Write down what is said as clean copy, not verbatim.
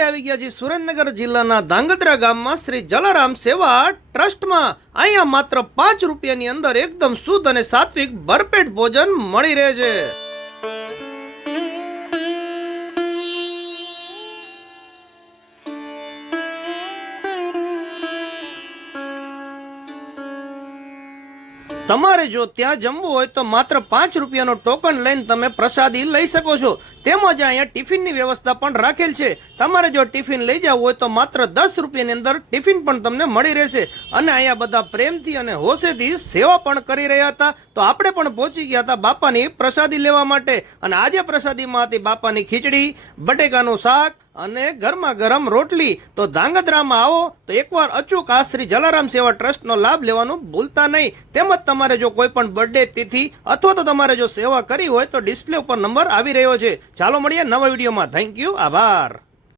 આપણે આવી ગયા છીએ સુરેન્દ્રનગર જિલ્લાના ધાંગધ્રા ગામમાં શ્રી જલારામ સેવા ટ્રસ્ટમાં. અહીંયા માત્ર 5 રૂપિયાની અંદર એકદમ શુદ્ધ અને સાત્વિક ભરપેટ ભોજન મળી રહે છે. તમારે જો ત્યાં જમવું હોય તો માત્ર 5 રૂપિયાનો ટોકન લઈને તમે પ્રસાદી લઈ શકો છો. તેમજ અહીંયા ટિફિનની વ્યવસ્થા પણ રાખેલ છે. તમારે જો ટિફિન લઈ જવું હોય તો માત્ર 10 રૂપિયાની અંદર ટિફિન પણ તમને મળી રહેશે. અને અહીંયા બધા પ્રેમથી અને હોશેથી સેવા પણ કરી રહ્યા હતા. તો આપણે પણ પહોંચી ગયા હતા બાપાની પ્રસાદી લેવા માટે. અને આજે પ્રસાદીમાં હતી બાપાની ખીચડી, બટેકાનું શાક અને ગરમા ગરમ રોટલી. તો ધાંગધ્રામાં આવો તો એકવાર અચૂક આ શ્રી જલારામ સેવા ટ્રસ્ટનો લાભ લેવાનું ભૂલતા નહીં. તેમજ તમારે જો કોઈ પણ બર્થડે તિથિ અથવા તો તમારે જો સેવા કરી હોય તો ડિસ્પ્લે ઉપર નંબર આવી રહ્યો છે. ચાલો મળીએ નવા વિડીયોમાં. થેન્ક યુ, આભાર.